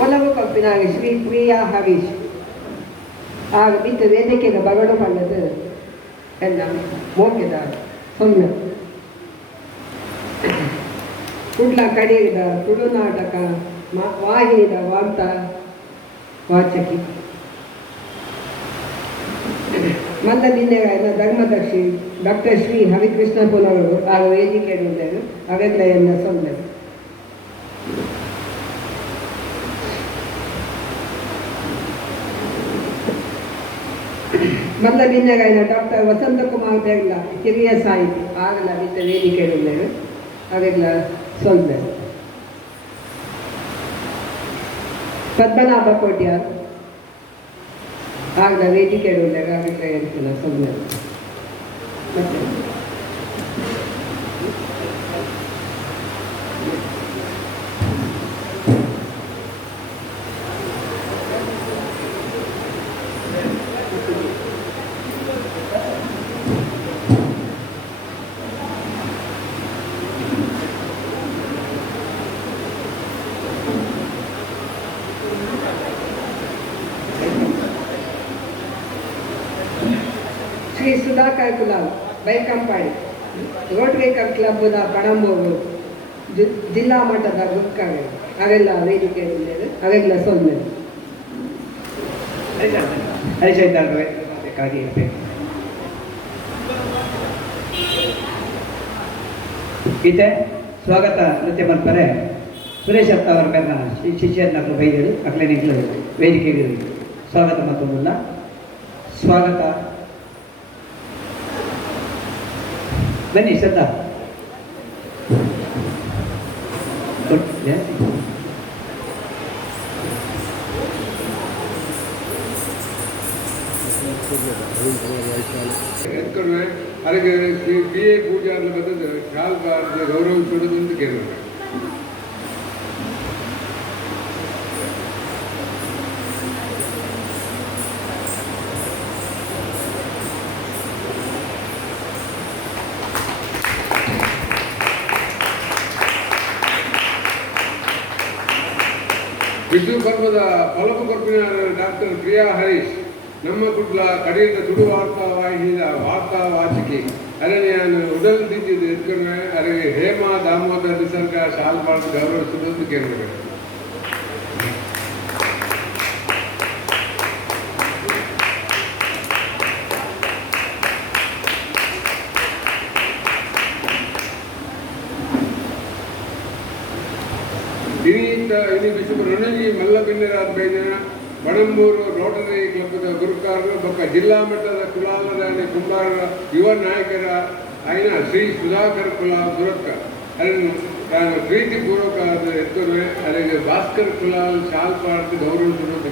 ಒಲವು ಕೊಪ್ಪಿನಾಗ ಶ್ರೀ ಪ್ರಿಯಾ ಹರೀಶ್ ಆಗ ಬಿತ್ತು ವೇದಿಕೆಗೆ ಬಗಡು ಪಂಡದು ಎಲ್ಲ ಮೋಕೆದ ಸೊಮ್ಮೆ ಕುಡ್ಲ ಕಡಿಯದ ತುಳುನಾಟಕ ಮಾ- ವಾಹಿನಿದ ವಾರ್ತಾ ವಾಚಕಿ ಮಂದ ದಿನಗಳ ಧರ್ಮದರ್ಶಿ ಡಾಕ್ಟರ್ ಶ್ರೀ ಹರಿಕೃಷ್ಣ ಪುನವರು ಆಗ ವೇದಿಕೆಯಲ್ಲಿದ್ದರು ಅವೆಲ್ಲ ಎಲ್ಲ ಸೊಂದರು ಮಂದ ಭಿನ್ನಗಾಯಿನ ಡಾಕ್ಟರ್ ವಸಂತ ಕುಮಾರ್ ಬೆರ್ಲ ಕಿರಿಯ ಸಾಹಿತಿ ಆಗಲ್ಲ ಬಿದ್ದ ವೇದಿಕೆಯಲ್ಲಿದ್ದರು ಅವೆಲ್ಲ ಸೊಂದರು ಪದ್ಮನಾಭ ಕೋಟ್ಯಾರ್. ಆಗದ ವೇದಿಕೆಯಲ್ಲಿದ್ದರು ಅವೆಲ್ಲ ಹೇಳ್ತಿಲ್ಲ ಸೊಂದರು ಮತ್ತೆ? ಸುಧಾಕರ್ ಕುಲಾಲ್ ಬೈಕಂಪಾಡಿ ರೋಟರಿ ಕ್ಲಬ್ನ ಪಣಂಬೂರು ಜಿ- ಜಿಲ್ಲಾ ಮಟ್ಟದ ಗುರುಕಗಳು ಅವೆಲ್ಲ ವೇದಿಕೆ ಅವೆಲ್ಲ ಸೊನ್ನೆ ಗೀತೆ, ಸ್ವಾಗತ ನೃತ್ಯ ಮಲ್ಪರೆ. ಸುರೇಶ್ ಅಪ್ಪ ಅವರ ಬೆನ್ನ ಶಿಷ್ಯರನ್ನ ಬೈದರು ಅಕ್ಲೆ ನಿಂತಲು ವೇದಿಕೆಗೆ ಸ್ವಾಗತ ಮತ್ತು ಸ್ವಾಗತ. ಬನ್ನಿ ಶ್ರದ್ಧಾ ಕೊಡ್- ಜಾಸ್ತಿ. ಎತ್ಕೊಂಡ್ರೆ ಅದಕ್ಕೆ ಬಿ ಎ ಪೂಜೆ ಅಂತ ಬಂದದ್ದು ಶಾಲ್ ಬಾರ್ದು ಗೌರವಿಸೋದು ಅಂತ ಕೇಳಿದ್ರೆ ವಿಷ್ಣು ಪರ್ವದ ಫಲಪು ಕೊರ್ಪಿನ ಡಾಕ್ಟರ್ ಪ್ರಿಯಾ ಹರೀಶ್ ನಮ್ಮ ಕುಡ್ಲ ಕಡಿಯಿಂದ ತುಡು ವಾರ್ತಾ ವಾಹಿನಿಯ ವಾರ್ತಾ ವಾಚಿಕೆ ಅದನ್ನೇ ನಾನು ಉಡಲ್ ದಿದ್ದಿದ್ದು ಎತ್ಕೊಂಡ್ರೆ ಅದಕ್ಕೆ ಹೇಮಾ ದಾಮೋದರ ನಿಸರ್ಗ ಶಾಲ್ ಬಾಳ್ ಗೌರವಿಸುವುದು ಅಂತ ಇಲ್ಲಿ ಇನಿ ಬಿಸುಬು ರಣಜಿ ಮಲ್ಲಬಿನ್ನರಾದ ಬೈದಿನ ಬಣಂಬೂರು ರೋಟರಿ ಕ್ಲಬ್ದ ಗುರುಕಾರರು ಬೊಕ್ಕ ಜಿಲ್ಲಾ ಮಟ್ಟದ ಕುಲಾಲದಾನಿ ಕುಂಬಾರ, ಯುವ ನಾಯಕರ ಆಯ್ನ ಶ್ರೀ ಸುಧಾಕರ್ ಕುಲ ಗುರಕ್ಕ. ಅದನ್ನು ನಾನು ಪ್ರೀತಿಪೂರ್ವಕ ಎತ್ತುವೆ ಅದಕ್ಕೆ ಭಾಸ್ಕರ್ ಕುಲಾಲ್ ಶಾಲ್ ಪಾಡ್ದು ಗೌರವ ಅಂತ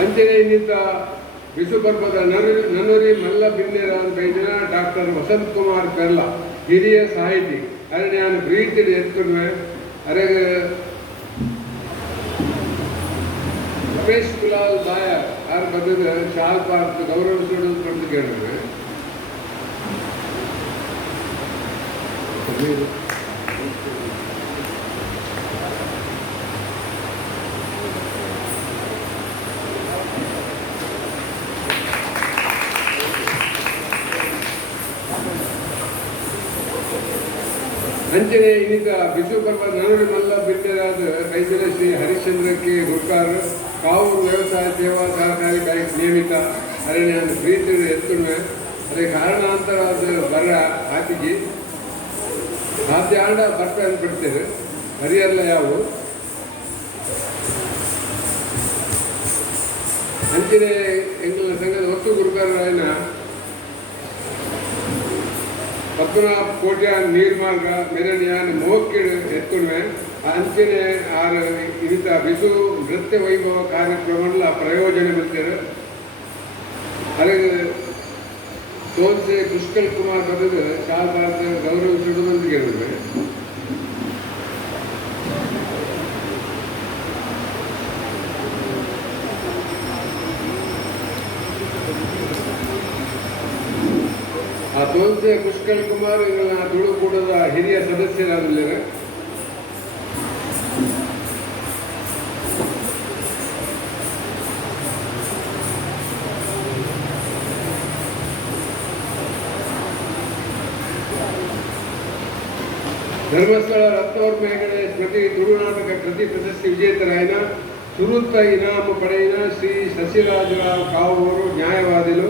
ಅಂಜನೇಯನಿಂದ ವಿಸುಪರ್ವದ ನರು ನನುರಿ ಮಲ್ಲ ಬಿನ್ನೇರ ಬೈದಿನ ಡಾಕ್ಟರ್ ವಸಂತ್ ಕುಮಾರ್ ಕರ್ಲ ಹಿರಿಯ ಸಾಹಿತಿ ಅರೆ ನಾನು ಪ್ರೀತಿಯಲ್ಲಿ ಎತ್ಕೊಂಡ್ವೆ. ಅರೆ, ರಮೇಶ್ ಕುಲಾಲ್ ದಾಯರ್, ಯಾರು ಬಂದಿದ್ರೆ ಶಾಲ್ ಪಾರ್ಕ್ ಗೌರವ ಅಂತ ಕೇಳಿದ್ರೆ ಅಂಚನೆ ಇನ್ನಿತ ಬಿಸುಪರ್ವ ನರಳಿ ಮಲ್ಲ ಬಿಟ್ಟರಾದ ಕೈಸಲ ಶ್ರೀ ಹರಿಶ್ಚಂದ್ರಕ್ಕೆ ಗುರುಕಾರ ಕಾವೂರು ವ್ಯವಸಾಯ ಸೇವಾ ಸಹಕಾರಿ ಬ್ಯಾಂಕ್ ನಿಯಮಿತ ಅರಣ್ಯ ಪ್ರೀತಿ ಎತ್ತುಣ್ವೆ ಅದೇ ಕಾರಣಾಂತರವಾದ ಬರ ಆತಿಗೆ ಸಾಧ್ಯ ಆಂಡ ಬರ್ತ ಅಂದ್ಬಿಡ್ತೇವೆ. ಹರಿಯಲ್ಲ ಯಾವು? ಅಂಚನೆ ಎಂಗಳ ಸಂಘದ ಗುರುಕಾರ ಗುರುಕಾರರಾಯನ ಪದ್ಮನಾಭ ಕೋಟ್ಯ ನೀರ್ಮಾರ್ಗ ಮೆರಣಿಯಾನ್ ಮೋಕಿಡ್ ಎತ್ತುಣ್ವೆ ಅಂಚನೆ ಆರ ಇತ್ತ ಬಿಸು ನೃತ್ಯ ವೈಭವ ಕಾರ್ಯಕ್ರಮಗಳ ಪ್ರಯೋಜನ ಬರ್ತಾರೆ ಅದಕ್ಕೆ ತೋನ್ಸೆ ಪುಷ್ಕಲ್ ಕುಮಾರ್ ಬದಲು ಶಾಲ್ ಭಾರತ ಗೌರವಿಸುವುದೊಂದಿಗೆ ಹೇಳಿದ್ರೆ ಆ ತೋಲ್ಸೆ ಪುಷ್ಕರ್ ಕುಮಾರ್ ಇವರೆಲ್ಲ ತುಳುಕೂಟದ ಹಿರಿಯ ಸದಸ್ಯರಾಗಿದ್ದಾರೆ ಧರ್ಮಸ್ಥಳ ರತ್ನವರ್ ಮೇಗಡೆ ಸ್ಮೃತಿ ತುಳುನಾಟಕ ಕೃತಿ ಪ್ರಶಸ್ತಿ ವಿಜೇತರಾಯಿನ ಸುರುತ್ತ ಇನಾಮ ಪಡೆಯಿನ ಶ್ರೀ ಶಶಿರಾಜರಾವ್ ಕಾವೂರು ನ್ಯಾಯವಾದಿಲು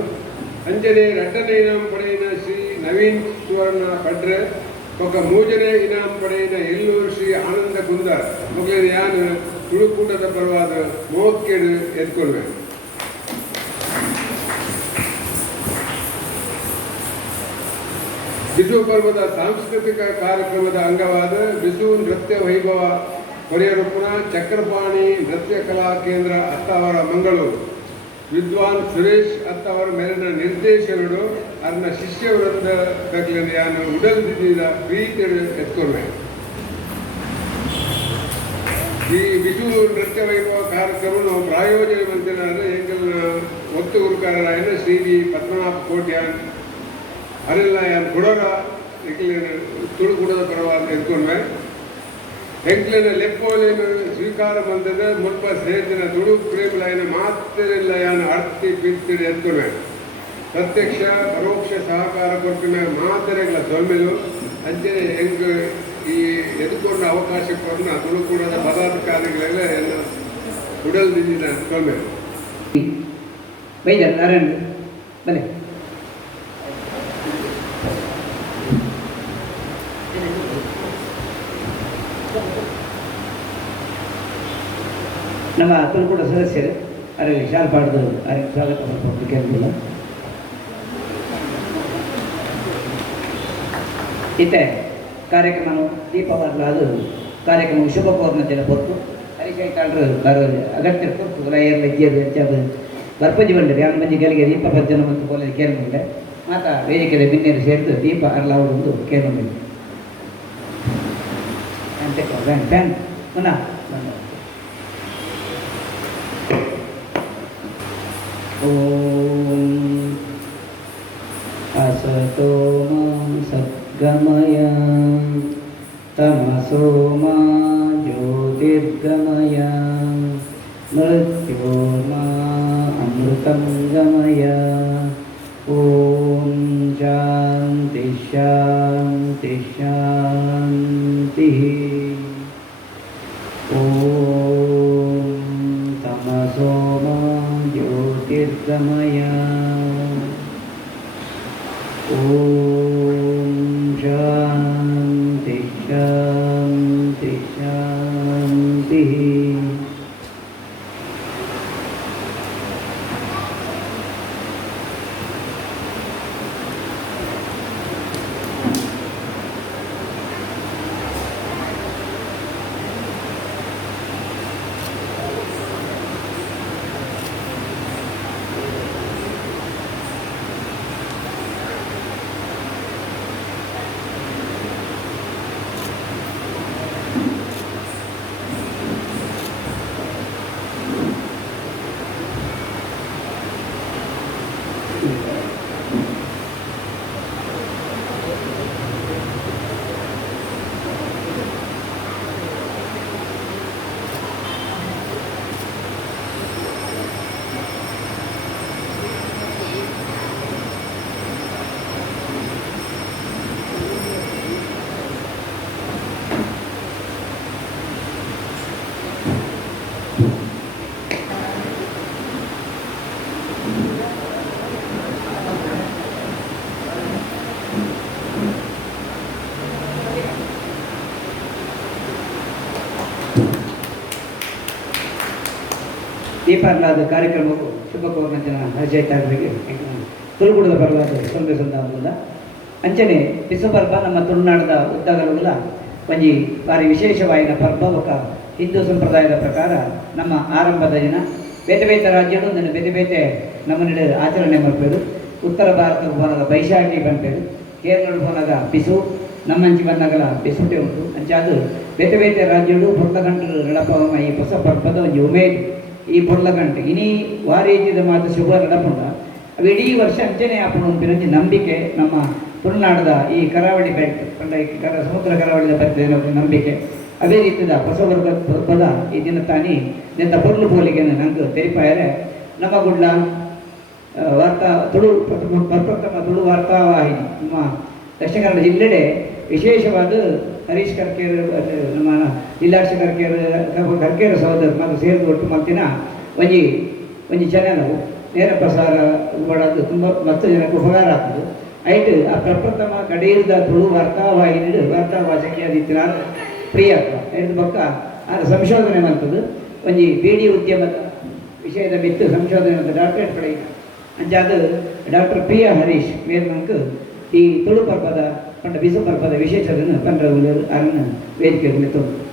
ಅಂಜನೆ ರಟ್ಟನ ಇನಾಮ ಪಡೆಯಿನ ನವೀನ್ ಸುವರ್ಣ ಪಡ್ರೆ ಬೊಕ ಮೂಜನೆ ಇನಾಮ್ ಪಡೆಯಿನ ಎಲ್ಲೂರು ಶ್ರೀ ಆನಂದ ಕುಂದ ಮೊಗಲಿನ ಯಾನು ತುಳುಕೂಟದ ಪರವಾದ ಮೂವತ್ತೇಳು ಎತ್ಕೊಂಡ್ವೆ ಬಿಸು ಪರ್ವದ ಸಾಂಸ್ಕೃತಿಕ ಕಾರ್ಯಕ್ರಮದ ಅಂಗವಾದ ಬಿಸು ನೃತ್ಯ ವೈಭವ ಹೊರೆಯರುಪುರ ಚಕ್ರಪಾಣಿ ನೃತ್ಯ ಕಲಾ ಕೇಂದ್ರ ಅತ್ತಾವರ ಮಂಗಳೂರು. ವಿದ್ವಾನ್ ಸುರೇಶ್ ಅತ್ತವರ ಮೇಲಿನ ನಿರ್ದೇಶಕರು ಅದನ್ನ ಶಿಷ್ಯ ವೃಂದ ಬೇಕಲಿಂದ ಯಾನು ಉಡಲ್ ದಿದ್ದಿದ ಪ್ರೀತಿ ಎತ್ಕೊಳ್ಬೇಕು ಈ ವಿಷು ನೃತ್ಯ ವೈಭವ ಕಾರ್ಯಕ್ರಮ ನಾವು ಪ್ರಾಯೋಜನೆ ಮಂತ್ರಿನಾದ ಎಂಕಲ್ನ ಒತ್ತು ಗುರುಕಾರರಾಯನ ಶ್ರೀ ಪದ್ಮನಾಭ ಕೋಟ್ಯಾನ್ ಅಲ್ಲೆಲ್ಲ ಯಾನ್ ಗುಡರ ತುಳುಕುಡದ ಪರವಾದ ಎತ್ಕೊಂಡ್ವೆ ಹೆಂಕ್ಲಿನ ಲೆಪ್ಪೋಲಿನ ಸ್ವೀಕಾರ ಬಂದದ ಮುಲ್ಪ ಸ್ನೇಹಿತನ ತುಳು ಪ್ರೇಮಲಾಯನ ಮಾತಿರಲ್ಲ ಯಾನ್ ಅರ್ತಿ ಪಿತ್ತಿಡಿ ಎತ್ಕೊಂಡ್ವೆ ಪ್ರತ್ಯಕ್ಷ, ಪರೋಕ್ಷ ಸಹಕಾರ ಕೊಟ್ಟಿನ ಮಾತರೆಗಳ ಸೊಮ್ಮೆಲು ಅಂಚನೆ ಹೆಂಗ್ ಈ ಎದುಕೊಂಡ ಅವಕಾಶ ಕೊಟ್ಟ ತುಳುಕೂಡದ ಪದಾಧಿಕಾರಿಗಳೆಲ್ಲ ಎಲ್ಲ ಉಡಲ್ ನಿಂದಿನ ಸೊಮ್ಮೆಲು ವೈದ್ಯರು ನಾರಾಯಣ. ಬನ್ನಿ. ನಮ್ಮ ಕೂಡ ಸದಸ್ಯರು ಅರೆ ವಿಶಾಲ್ ಪಾಡ್ದು ಅರೆ ಸ್ವಾಗತ ಮಾಡ್ಕೊಂಡು ಇತ್ತೆ ಕಾರ್ಯಕ್ರಮ ದೀಪಾವಳಿ ಅದು ಕಾರ್ಯಕ್ರಮ ಶುಭ ಪೌರ್ಣತಿನ ಹೊತ್ತು ಹರಿಶೈ ಕಾಳರು ಬರೋದು ಅಗತ್ಯ ಕೊಟ್ಟು ಎಲ್ಲ ಇದ್ಯದು ಹೆಚ್ಚಾದ ಬರ್ಪಂಜಿ ಬಂದಿರಿ ಅವನ ಮಂಜಿ ಗೆಲಿಗೆ ದೀಪ ಭಜನ ಮತ್ತು ಬೋಲೆ ಕೇಳ್ಕೊಂಡೆ ಮಾತ ವೇದಿಕೆಯ ಬಿನ್ನೇರು ಸೇರಿದು ದೀಪ ಅರ್ಲ ಅವರು ಒಂದು ಕೇಳ್ಕೊಂಡೆ ಫ್ಯಾನ್ ಫ್ಯಾನ್ ಪುನಃ ॐ असतो मा ज्योतिर्गमय मृत्यो मा अमृतं गमय ॐ शान्ति शान्ति शान्तिः। ॐ तमसो मा ज्योतिर्गमय ॐ ದೀಪಾರ್ಲಾದ ಕಾರ್ಯಕ್ರಮವು ಶುಭ ಕೋರ್ನಂಚಿನ ಹರ್ಷೈತಾಗರಿಗೆ ತುಳುಕುಡದ ಪರಲಾದ ಸೊಲ್ಬೆ ಸಂದಾವಲ್ಲ ಅಂಚನೆ ಪಿಸಪರ್ಬ ನಮ್ಮ ತುಳುನಾಡದ ಉದ್ದಗಲುಗಳ ಒಂಜಿ ಬಾರಿ ವಿಶೇಷವಾಯಿನ ಪರ್ಬ ಒಕ್ಕ ಹಿಂದೂ ಸಂಪ್ರದಾಯದ ಪ್ರಕಾರ ನಮ್ಮ ಆರಂಭದ ದಿನ. ಬೇತೆ ಬೇತೆ ರಾಜ್ಯಗಳು ನನ್ನ ಬೇತೆ ಬೇತೆ ನಮ್ಮನೆ ಆಚರಣೆ ಮಾಡ್ಬೋದು ಉತ್ತರ ಭಾರತ ಭವನದ ಬೈಶಾಖಿ ಬಂಪೇರು ಕೇರಳ ಭವನದ ಪಿಸು ನಮ್ಮಂಚಿ ಬಂದಾಗಲ ಬಿಸುಟೆ ಉಂಟು. ಅಂಚಾದು ಬೇತೆ ಬೇತೆ ರಾಜ್ಯಗಳು ಬುರ್ಲಗಂಟು ನಡಪವ ಈ ಹೊಸ ಪರ್ಬದ ಒಂದು ಉಮೇದು ಈ ಬುರ್ಲಗಂಟು. ಇನಿ ವಾರೇಜಿದ ಮಾತು ಶುಭ ನಡಪುಂಡ. ಅವು ಇಡೀ ವರ್ಷ ಅಂಚನೆ ಆಪಣ ನಂಬಿಕೆ ನಮ್ಮ ತುಳುನಾಡದ ಈ ಕರಾವಳಿ ಬೆಲ್ಟ್ ಪಂಡ ಕರ, ಸಮುದ್ರ ಕರಾವಳಿದ ಬರ್ತದೆ ಒಂದು ನಂಬಿಕೆ. ಅದೇ ರೀತಿಯ ಹೊಸ ವರ್ಗ ಪದ ಈ ದಿನ ತಾನಿ ನೆತ್ತ ಪೊರ್ಲು ಪೋಲಿಗೆ ನಂಗೆ ತೆರಿಪಾಯರೆ. ನಮ್ಮ ಗುಡ್ಲ ವಾರ್ತಾ, ತುಳು, ಪ್ರಥಮ ಪ್ರಪ್ರಥಮ ತುಳು ವಾರ್ತಾವಾಹಿನಿ. ನಮ್ಮ ದಕ್ಷಿಣ ಕನ್ನಡ ಜಿಲ್ಲೆಡೆ ವಿಶೇಷವಾದ ಹರೀಶ್ ಕರ್ಕೇರ್, ಅದು ನಮ್ಮ ಜಿಲ್ಲಾಕ್ಷ ಕರ್ಕೇರ್ ಕ- ಕರ್ಕೇರ ಸಹೋದರ ಮತ್ತು ಸೇರಿದ ಒಟ್ಟು ಮತ್ತಿನ ಒಂಜಿ ಒಂಜಿ ಚಾನೆಲ್ ನೇರ ಪ್ರಸಾರ ಮಾಡೋದು ತುಂಬ ಮಸ್ತ್ ಜನಕ್ಕೆ ಉಪಕಾರ ಆಗ್ತದೆ. ಐಟ್ ಆ ಪ್ರಪ್ರಥಮ ಕಡೆಯಿಂದ ತುಳು ವಾರ್ತಾವಾಹಿನಿ ವಾರ್ತಾ ವಾಚಕಿ ಅದಿತ್ತಿನ ಪ್ರಿಯ ಐದು ಪಕ್ಕ ಆ ಸಂಶೋಧನೆ ಮಾಡ್ತದೆ ಒಂಜಿ ಬೀಡಿ ಉದ್ಯಮದ ವಿಷಯದ ಬಿತ್ತು ಸಂಶೋಧನೆ ಮತ್ತು ಡಾಕ್ಟರೇಟ್ ಪಡೆಯಿತು. ಅಂಚಾದ ಡಾಕ್ಟರ್ ಪ್ರಿಯ ಹರೀಶ್ ಮೇಲ್ಮಂಕ್ ಈ ತುಳು ಪರ್ಪದ ಪಂಡ ಬಿಸು ಪರ್ಪದ ವಿಶೇಷ ಅರನ್ನ ವೇದಿಕೆಯಲ್ಲಿ ತೊಂದು